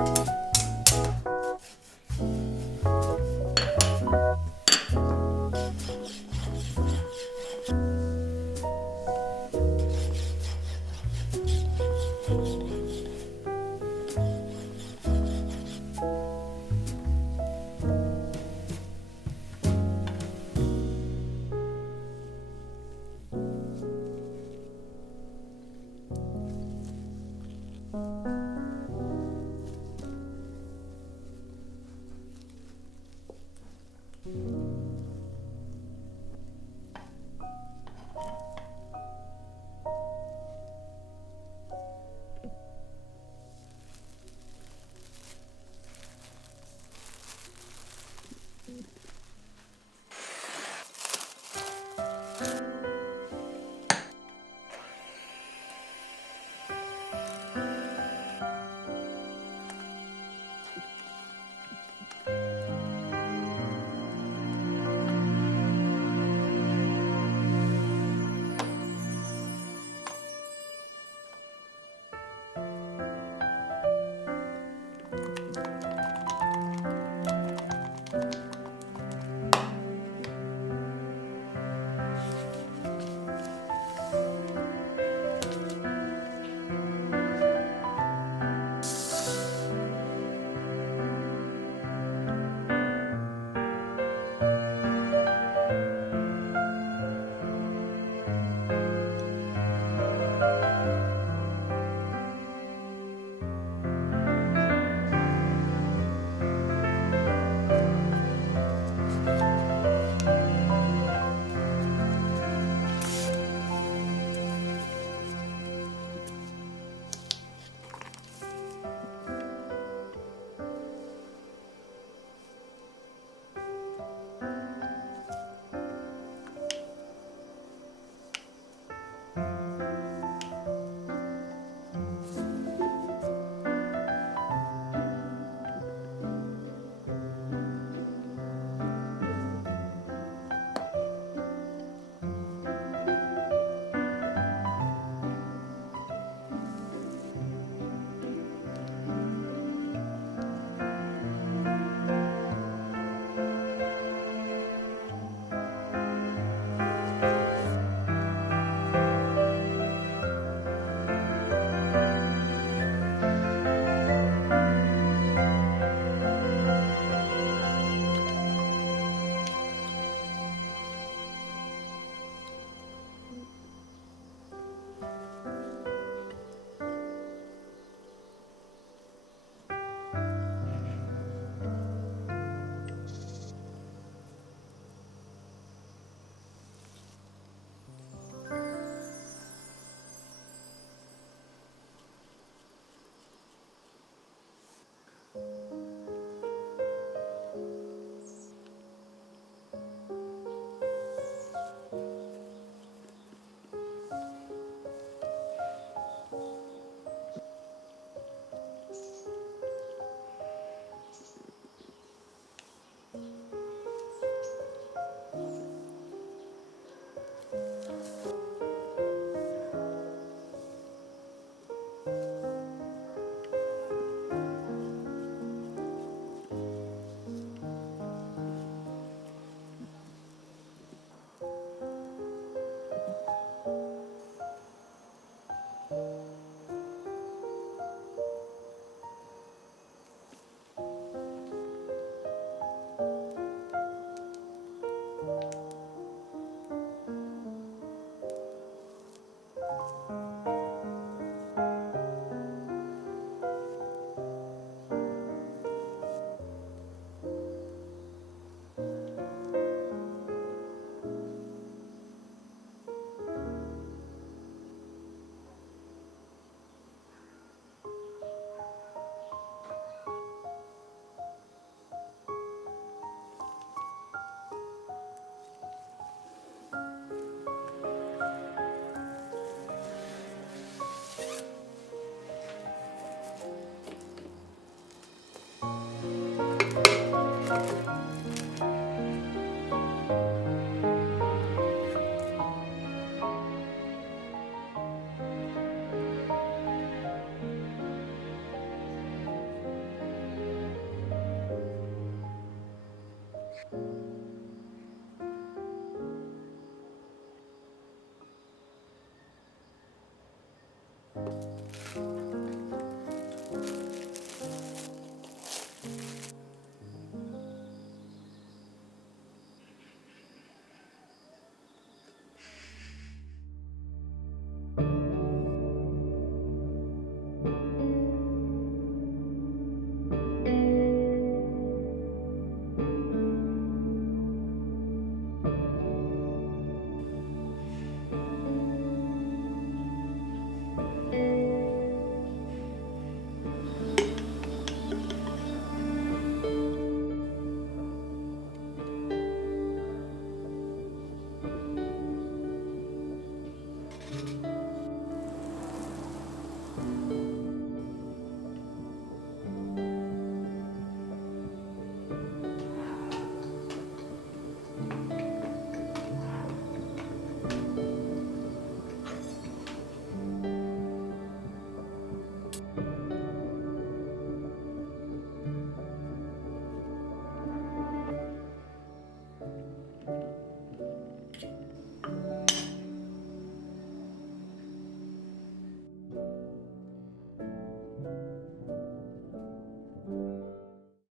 Bye. Mm-hmm.